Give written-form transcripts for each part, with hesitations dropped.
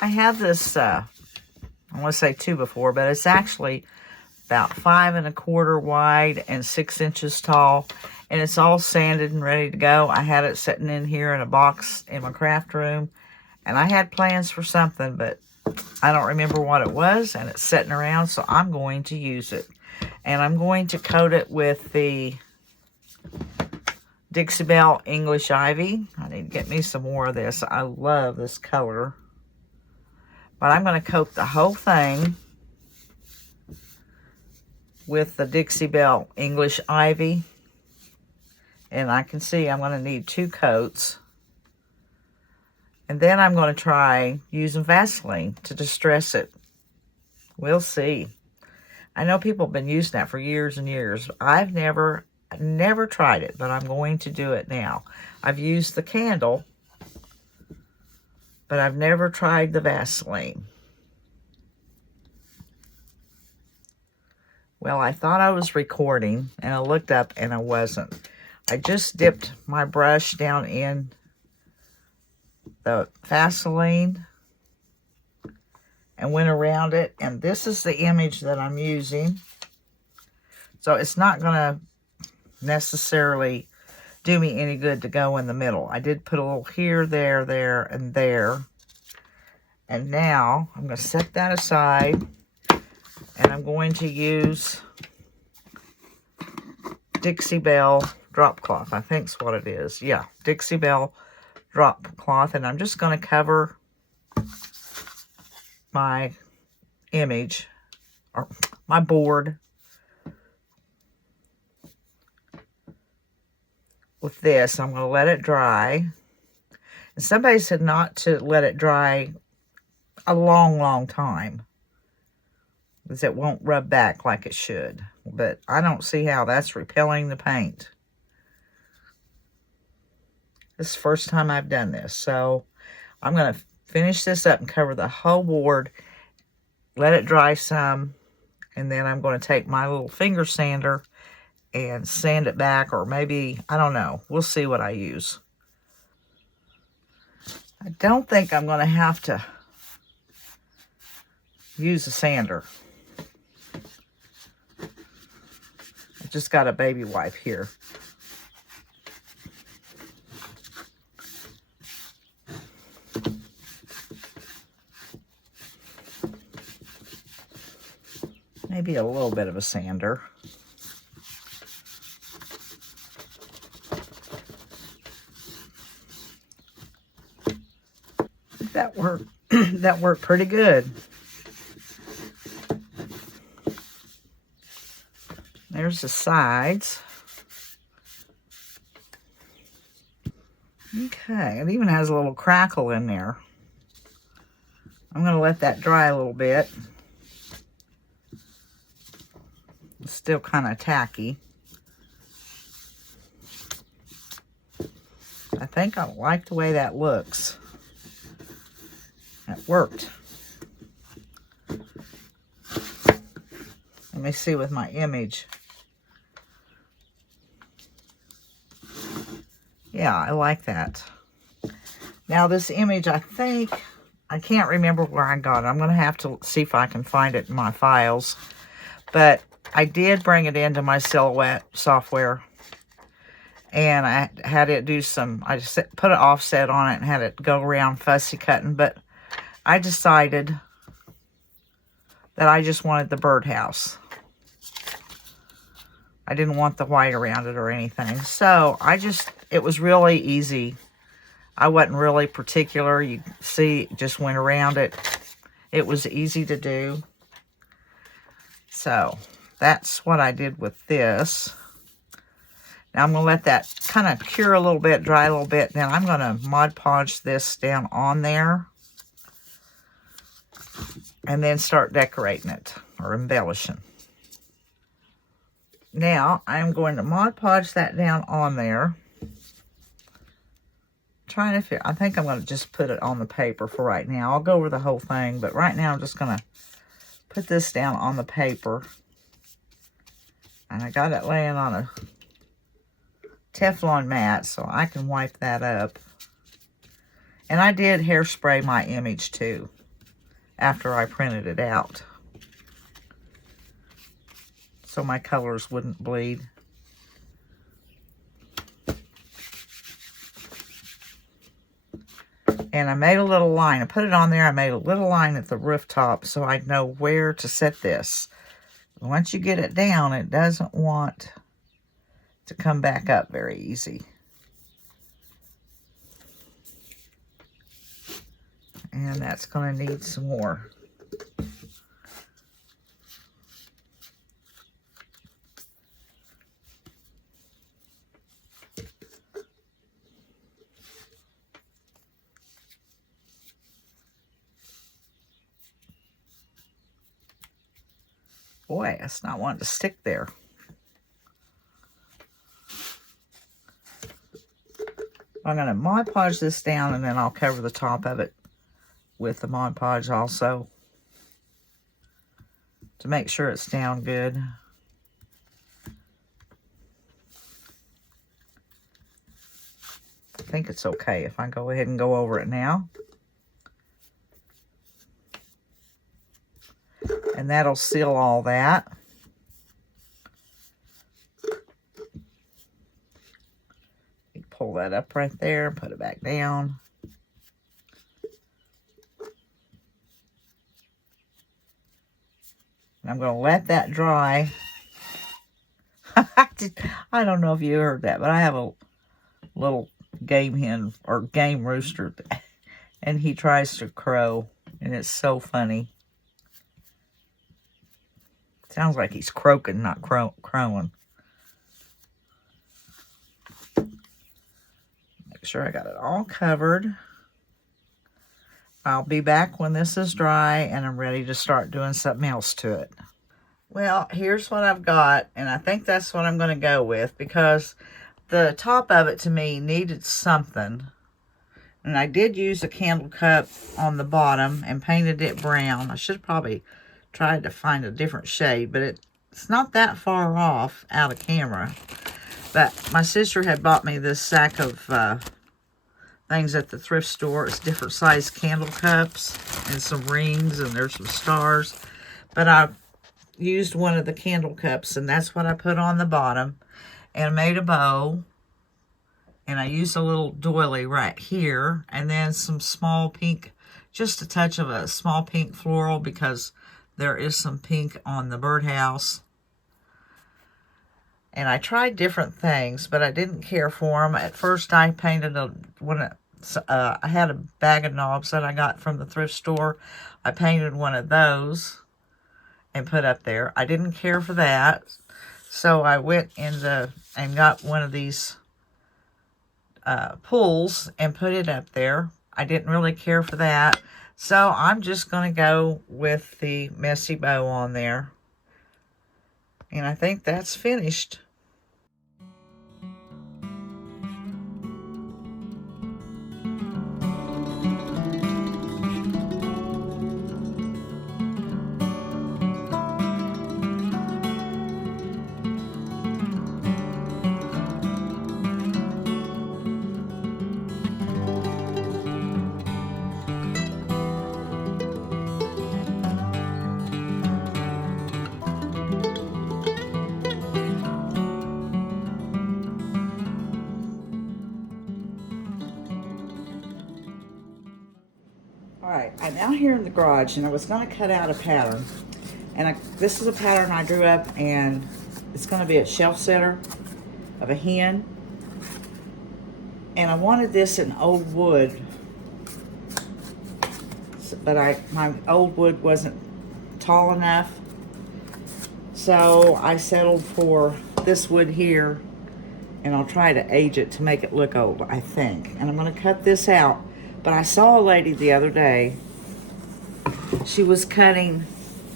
I have this, I want to say 2 before, but it's actually about 5 1/4 wide and 6 inches tall. And it's all sanded and ready to go. I had it sitting in here in a box in my craft room. And I had plans for something, but I don't remember what it was. And it's sitting around, so I'm going to use it. And I'm going to coat it with the Dixie Belle English Ivy. I need to get me some more of this. I love this color. But I'm going to coat the whole thing with the Dixie Belle English Ivy. And I can see I'm going to need 2 coats. And then I'm going to try using Vaseline to distress it. We'll see. I know people have been using that for years and years. I've never tried it, but I'm going to do it now. I've used the candle, but I've never tried the Vaseline. Well, I thought I was recording, and I looked up, and I wasn't. I just dipped my brush down in the Vaseline and went around it, and this is the image that I'm using. So it's not going to necessarily do me any good to go in the middle. I did put a little here, there, and there. And now I'm going to set that aside, and I'm going to use Dixie Belle drop cloth. I think's what it is. Yeah, Dixie Belle drop cloth, and I'm just going to cover my image, or my board, with this. I'm going to let it dry. And somebody said not to let it dry a long time, because it won't rub back like it should. But I don't see how that's repelling the paint. This is the first time I've done this. So I'm going to finish this up and cover the whole board. Let it dry some. And then I'm going to take my little finger sander and sand it back. Or maybe, I don't know. We'll see what I use. I don't think I'm going to have to use a sander. I just got a baby wipe here. Maybe a little bit of a sander. That worked. That worked pretty good. There's the sides. Okay, it even has a little crackle in there. I'm going to let that dry a little bit. It's still kind of tacky. I think I like the way that looks. It worked. Let me see with my image. Yeah, I like that. Now this image, I think, I can't remember where I got it. I'm going to have to see if I can find it in my files. But I did bring it into my Silhouette software. And I had it do some, I just put an offset on it and had it go around fussy cutting. But I decided that I just wanted the birdhouse. I didn't want the white around it or anything. So it was really easy. I wasn't really particular. You see, just went around it. It was easy to do. So that's what I did with this. Now I'm going to let that kind of cure a little bit, dry a little bit. Then I'm going to Mod Podge this down on there. And then start decorating it or embellishing. Now I'm going to Mod Podge that down on there. Trying to figure, I think I'm going to just put it on the paper for right now. I'll go over the whole thing, but right now I'm just going to put this down on the paper. And I got it laying on a Teflon mat, so I can wipe that up. And I did hairspray my image too. after I printed it out, so my colors wouldn't bleed. And I made a little line. I put it on there. I made a little line at the rooftop so I'd know where to set this. Once you get it down, it doesn't want to come back up very easy. And that's going to need some more. Boy, it's not wanting to stick there. I'm going to Mod Podge this down, and then I'll cover the top of it with the Mod Podge also to make sure it's down good. I think it's okay if I go ahead and go over it now. And that'll seal all that. You pull that up right there and put it back down. And I'm going to let that dry. I don't know if you heard that, but I have a little game hen or game rooster, and he tries to crow, and it's so funny. Sounds like he's croaking, not crowing. Make sure I got it all covered. I'll be back when this is dry and I'm ready to start doing something else to it. Well, here's what I've got, and I think that's what I'm going to go with because the top of it to me needed something. And I did use a candle cup on the bottom and painted it brown. I should probably tried to find a different shade, but it's not that far off out of camera. But my sister had bought me this sack of things at the thrift store. It's different size candle cups and some rings, and there's some stars. But I used one of the candle cups, and that's what I put on the bottom, and made a bow. And I used a little doily right here, and then some small pink, just a touch of a small pink floral because there is some pink on the birdhouse. And I tried different things, but I didn't care for them. At first, I painted I had a bag of knobs that I got from the thrift store. I painted one of those and put up there. I didn't care for that. So I went and got one of these pulls and put it up there. I didn't really care for that. So I'm just going to go with the messy bow on there. And I think that's finished. Alright, I'm out here in the garage and I was going to cut out a pattern. And this is a pattern I drew up, and it's going to be a shelf setter of a hen. And I wanted this in old wood, but my old wood wasn't tall enough. So I settled for this wood here, and I'll try to age it to make it look old, I think. And I'm going to cut this out. But I saw a lady the other day. She was cutting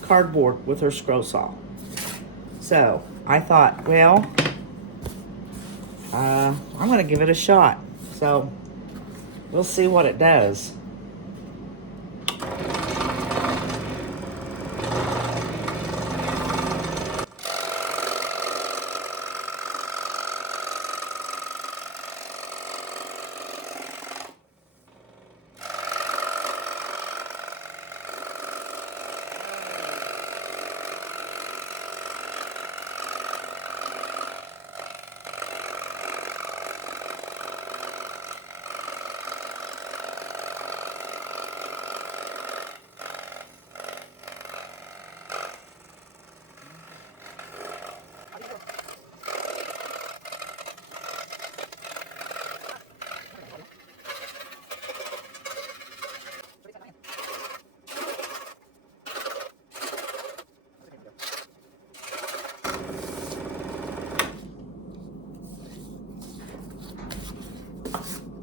cardboard with her scroll saw. So I thought, well, I'm going to give it a shot. So we'll see what it does.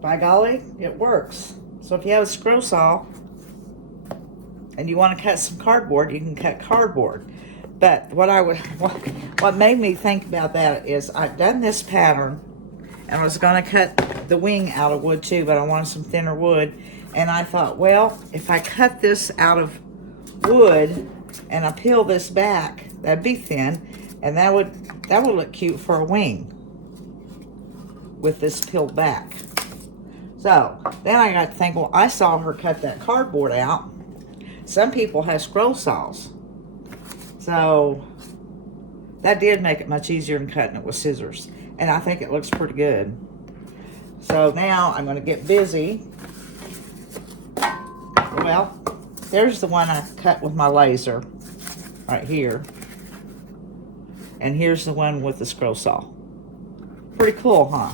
by golly, it works. So if you have a scroll saw and you want to cut some cardboard, you can cut cardboard. But what made me think about that is I've done this pattern and I was going to cut the wing out of wood too, but I wanted some thinner wood. And I thought, well, if I cut this out of wood and I peel this back, that'd be thin, and that would look cute for a wing with this peeled back. So then I got to think, well, I saw her cut that cardboard out. Some people have scroll saws. So that did make it much easier than cutting it with scissors. And I think it looks pretty good. So now I'm going to get busy. Well, there's the one I cut with my laser right here. And here's the one with the scroll saw. Pretty cool, huh?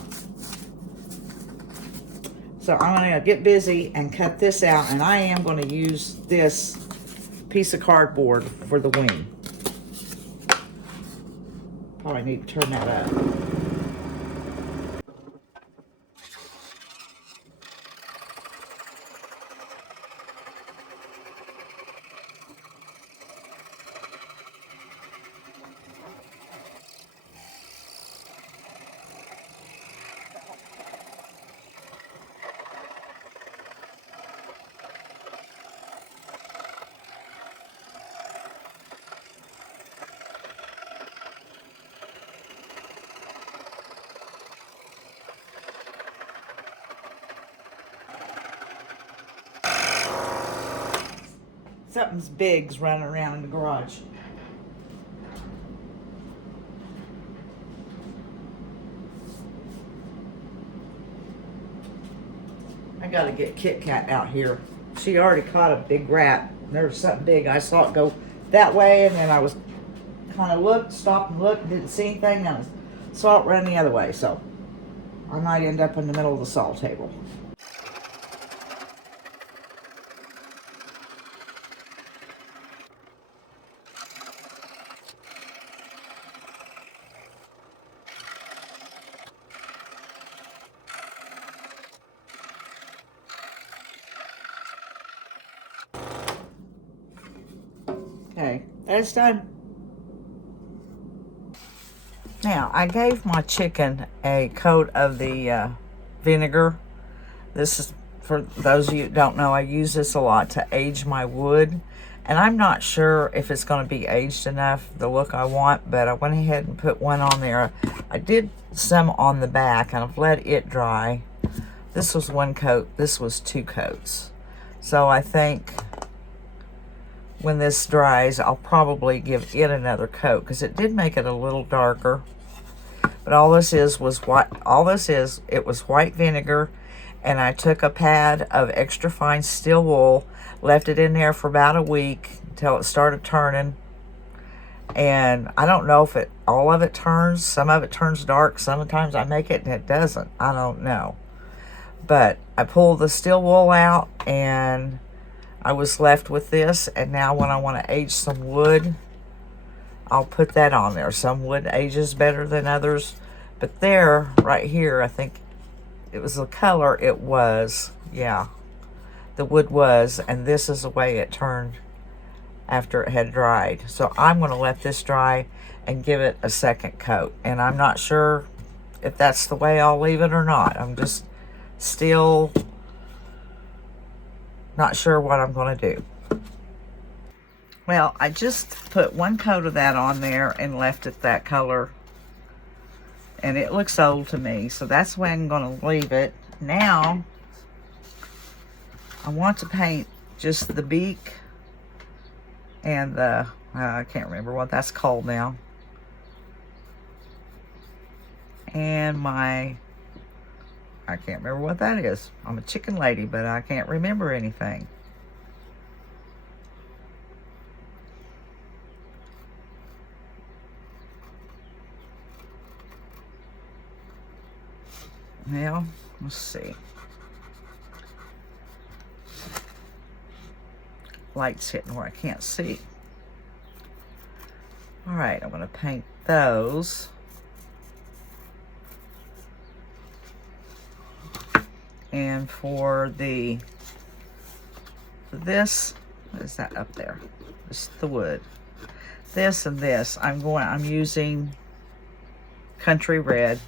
So I'm going to get busy and cut this out, and I am going to use this piece of cardboard for the wing. Probably need to turn that up. Something's big's running around in the garage. I gotta get Kit Kat out here. She already caught a big rat. There was something big. I saw it go that way, and then I was kind of stopped and looked, didn't see anything, and I saw it run the other way. So I might end up in the middle of the saw table. Okay, that's done. Now, I gave my chicken a coat of the vinegar. This is, for those of you who don't know, I use this a lot to age my wood. And I'm not sure if it's going to be aged enough, the look I want, but I went ahead and put one on there. I did some on the back, and I've let it dry. This was one coat. This was 2 coats. So I think when this dries, I'll probably give it another coat, because it did make it a little darker. But all this is was white. It was white vinegar, and I took a pad of extra fine steel wool, left it in there for about a week until it started turning. And I don't know if all of it turns. Some of it turns dark. Sometimes I make it and it doesn't. I don't know. But I pulled the steel wool out, and I was left with this. And now when I want to age some wood, I'll put that on there. Some wood ages better than others. But there, right here, I think it was the color it was. Yeah, the wood was. And this is the way it turned after it had dried. So I'm going to let this dry and give it a second coat. And I'm not sure if that's the way I'll leave it or not. I'm just still not sure what I'm going to do. Well, I just put one coat of that on there and left it that color. And it looks old to me, so that's the way I'm going to leave it. Now, I want to paint just the beak and the, I can't remember what that's called now. And I can't remember what that is. I'm a chicken lady, but I can't remember anything. Well, let's see. Light's hitting where I can't see. All right, I'm going to paint those. And for this, what is that up there? It's the wood. This and this, I'm using Country Red.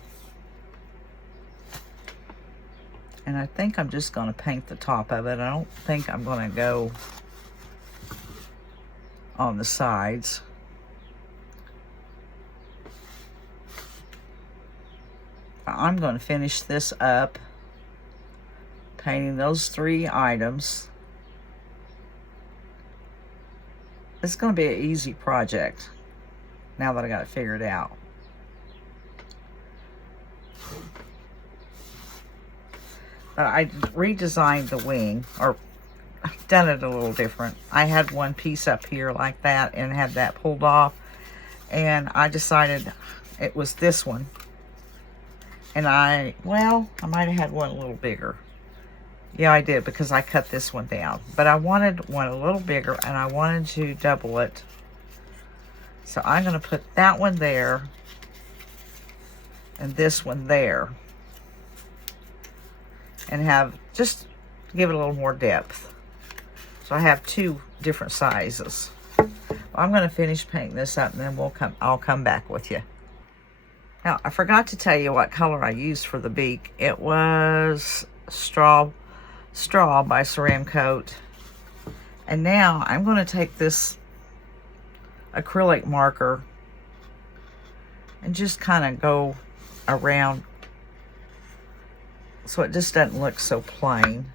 And I think I'm just going to paint the top of it. I don't think I'm going to go on the sides. I'm going to finish this up, painting those 3 items. It's going to be an easy project now that I got it figured out. I redesigned the wing, or done it a little different. I had one piece up here like that and had that pulled off, and I decided it was this one. And I might have had one a little bigger. Yeah, I did, because I cut this one down. But I wanted one a little bigger, and I wanted to double it. So I'm going to put that one there and this one there. And just give it a little more depth. So I have 2 different sizes. I'm going to finish painting this up, and then I'll come back with you. Now, I forgot to tell you what color I used for the beak. It was Straw by Ceramcoat. And now I'm going to take this acrylic marker and just kind of go around so it just doesn't look so plain.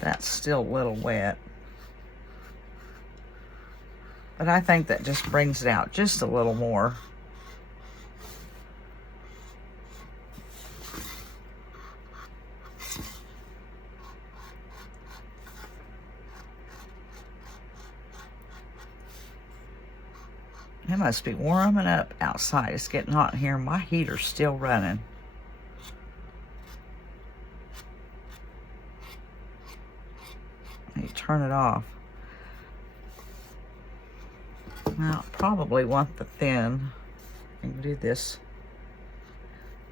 That's still a little wet, but I think that just brings it out just a little more. It must be warming up outside. It's getting hot in here. My heater's still running. You turn it off. Now, probably want the thin. I can do this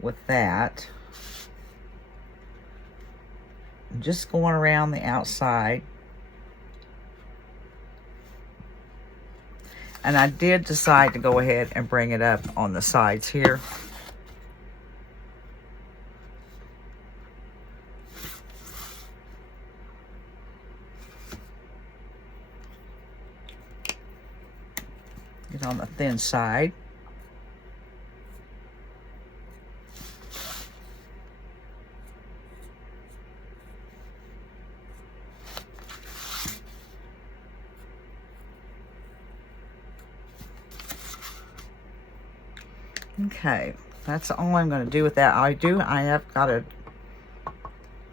with that. I'm just going around the outside. And I did decide to go ahead and bring it up on the sides here. Get on the thin side. Okay, that's all I'm going to do with that. I have got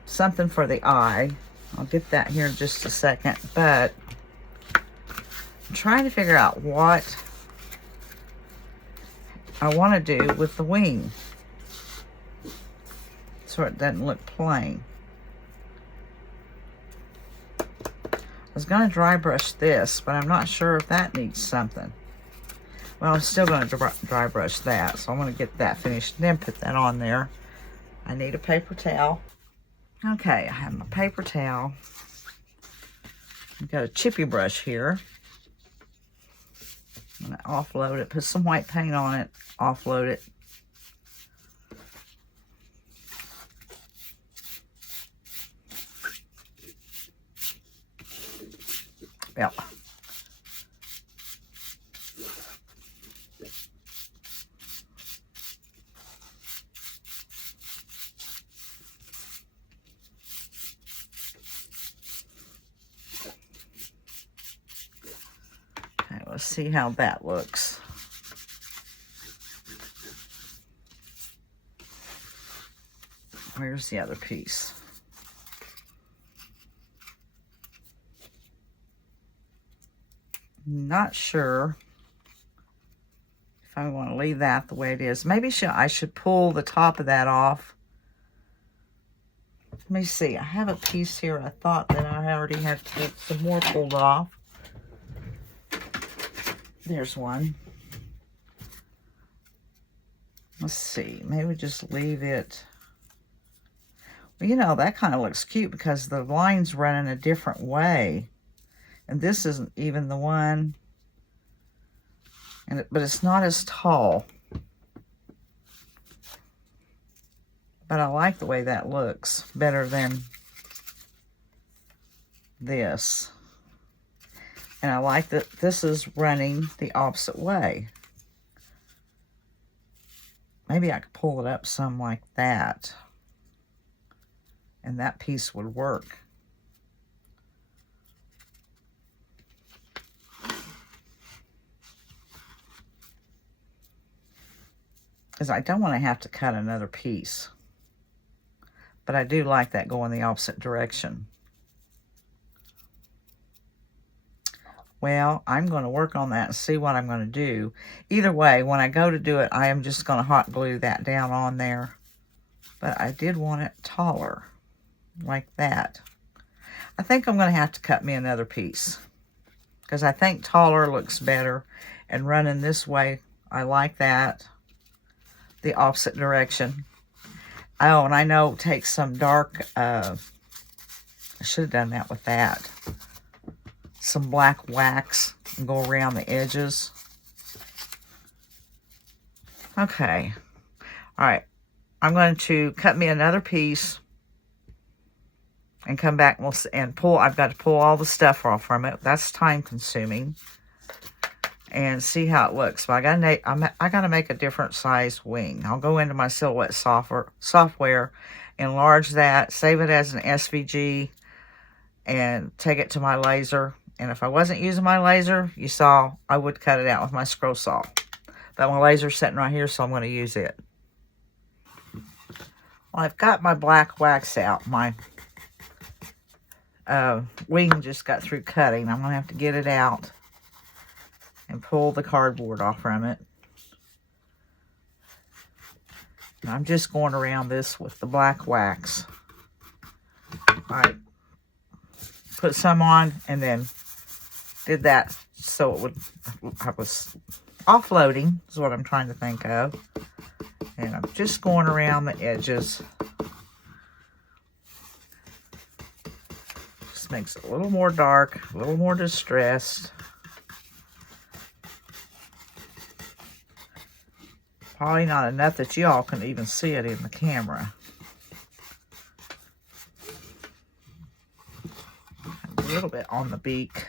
something for the eye. I'll get that here in just a second, but I'm trying to figure out what I want to do with the wing so it doesn't look plain. I was going to dry brush this, but I'm not sure if that needs something. Well, I'm still going to dry brush that, so I'm going to get that finished and then put that on there. I need a paper towel. Okay, I have my paper towel. I've got a chippy brush here. I'm going to offload it, put some white paint on it, offload it. Yeah. Let's see how that looks. Where's the other piece? Not sure if I want to leave that the way it is. Maybe I should pull the top of that off. me see. I have a piece here. I thought that I already had some more pulled off. There's one. Let's see. Maybe just leave it. Well, you know, that kind of looks cute because the lines run in a different way. And this isn't even the one. But it's not as tall. But I like the way that looks better than this. And I like that this is running the opposite way. Maybe I could pull it up some like that. And that piece would work. Because I don't want to have to cut another piece. But I do like that going the opposite direction. Well, I'm going to work on that and see what I'm going to do. Either way, when I go to do it, I am just going to hot glue that down on there. But I did want it taller, like that. I think I'm going to have to cut me another piece. Because I think taller looks better. And running this way, I like that. The opposite direction. Oh, and I know it takes some dark, I should have done that with that. Some black wax and go around the edges. Okay. All right. I'm going to cut me another piece and come back and pull. I've got to pull all the stuff off from it. That's time consuming. And see how it looks. But I gotta make a different size wing. I'll go into my silhouette software, enlarge that, save it as an SVG, and take it to my laser. And if I wasn't using my laser, you saw I would cut it out with my scroll saw. But my laser's sitting right here, so I'm going to use it. Well, I've got my black wax out. My wing just got through cutting. I'm going to have to get it out and pull the cardboard off from it. And I'm just going around this with the black wax. I put some on and then did that so it would, I was offloading is what I'm trying to think of. And I'm just going around the edges. Just makes it a little more dark, a little more distressed. Probably not enough that y'all can even see it in the camera. A little bit on the beak.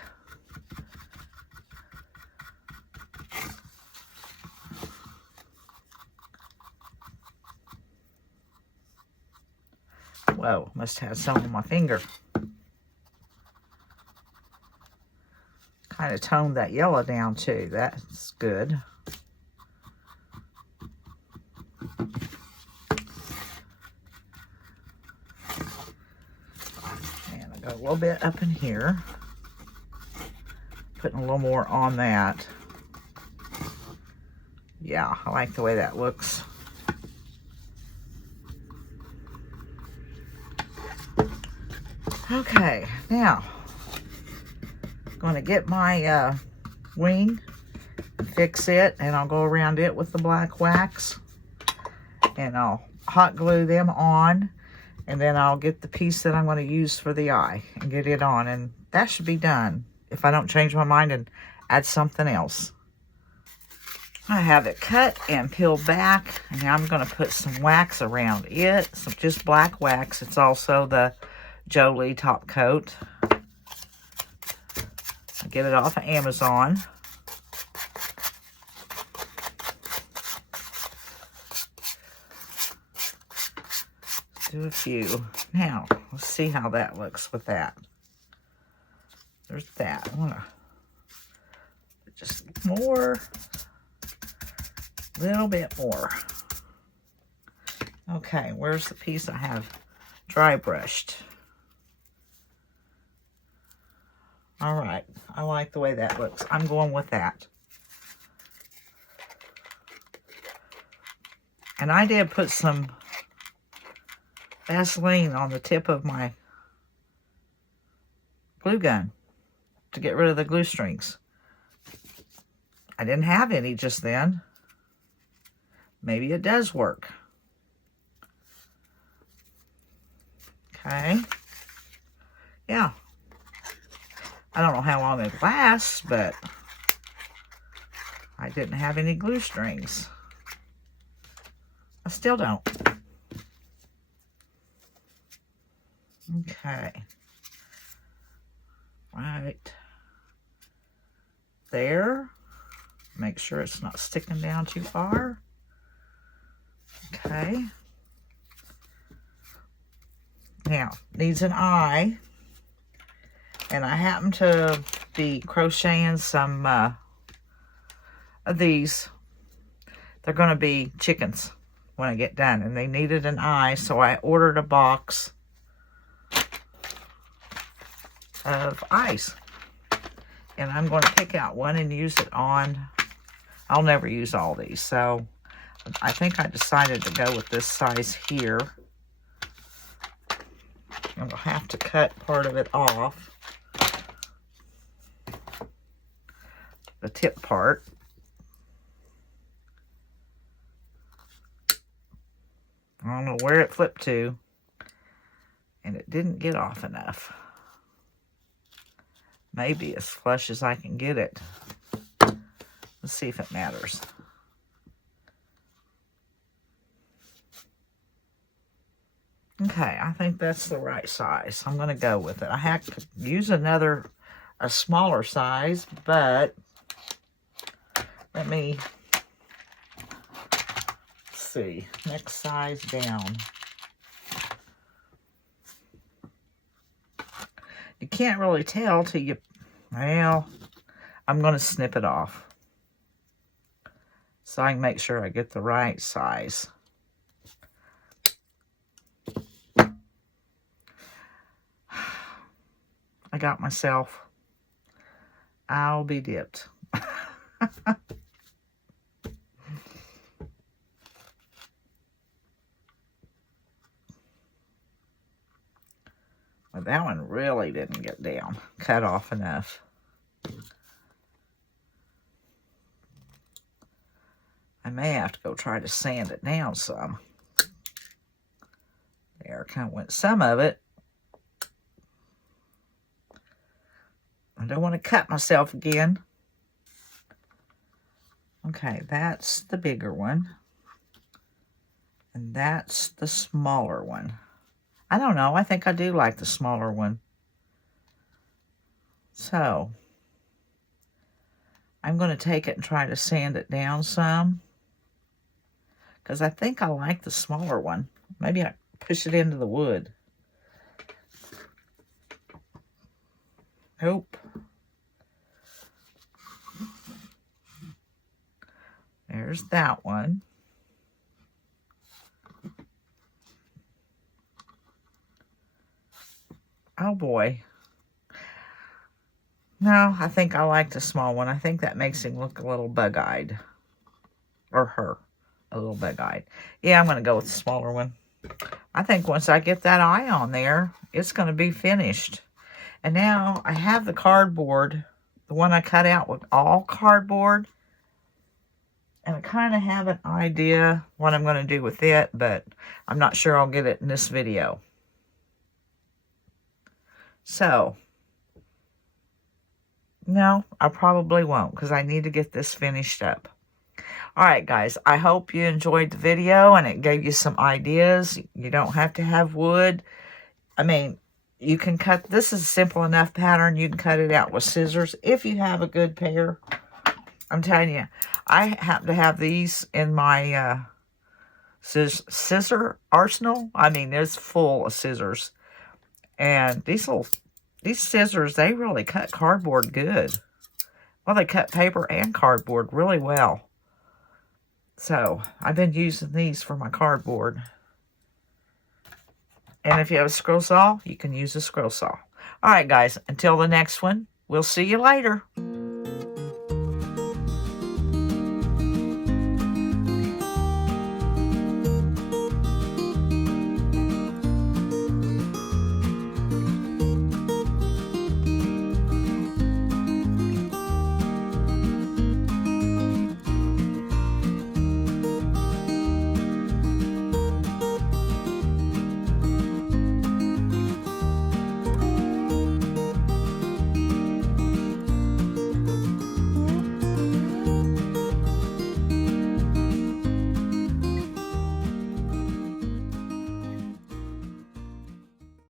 Whoa, must have some on my finger. Kind of toned that yellow down too. That's good. And I got a little bit up in here. Putting a little more on that. Yeah, I like the way that looks. Okay, now I'm going to get my wing and fix it, and I'll go around it with the black wax, and I'll hot glue them on, and then I'll get the piece that I'm going to use for the eye and get it on, and that should be done if I don't change my mind and add something else. I have it cut and peeled back, and now I'm going to put some wax around it, so just black wax. It's also the Jolie top coat. I get it off of Amazon. Do a few. Now, let's see how that looks with that. There's that. I want to just more, a little bit more. Okay, where's the piece I have dry brushed? All right, I like the way that looks. I'm going with that. And I did put some Vaseline on the tip of my glue gun to get rid of the glue strings. I didn't have any just then. Maybe it does work. Okay. Yeah. I don't know how long it lasts, but I didn't have any glue strings. I still don't. Okay. Right there. Make sure it's not sticking down too far. Okay. Now, needs an eye. And I happen to be crocheting some of these. They're going to be chickens when I get done. And they needed an eye, so I ordered a box of eyes. And I'm going to pick out one and use it on. I'll never use all these, so I think I decided to go with this size here. I'm going to have to cut part of it off. The tip part. I don't know where it flipped to, and it didn't get off enough. Maybe as flush as I can get it. Let's see if it matters. Okay, I think that's the right size. I'm going to go with it. I have to use a smaller size, but let me see. Next size down. You can't really tell till you, well, I'm going to snip it off so I can make sure I get the right size. I got myself. I'll be dipped. Well, that one really didn't get down, cut off enough. I may have to go try to sand it down some. There, kind of went some of it. I don't want to cut myself again. Okay, that's the bigger one. And that's the smaller one. I don't know. I think I do like the smaller one. So, I'm going to take it and try to sand it down some. Because I think I like the smaller one. Maybe I push it into the wood. Nope. There's that one. Oh boy. No, I think I like the small one. I think that makes him look a little bug-eyed. Or her. A little bug-eyed. Yeah, I'm going to go with the smaller one. I think once I get that eye on there, it's going to be finished. And now I have the cardboard. The one I cut out with all cardboard. And I kind of have an idea what I'm going to do with it. But I'm not sure I'll get it in this video. So, no, I probably won't because I need to get this finished up. Alright guys, I hope you enjoyed the video and it gave you some ideas. You don't have to have wood. I mean, you can cut, this is a simple enough pattern. You can cut it out with scissors if you have a good pair. I'm telling you, I happen to have these in my scissor arsenal. I mean, it's full of scissors. And these scissors, they really cut cardboard good. Well, they cut paper and cardboard really well. So, I've been using these for my cardboard. And if you have a scroll saw, you can use a scroll saw. Alright guys, until the next one, we'll see you later.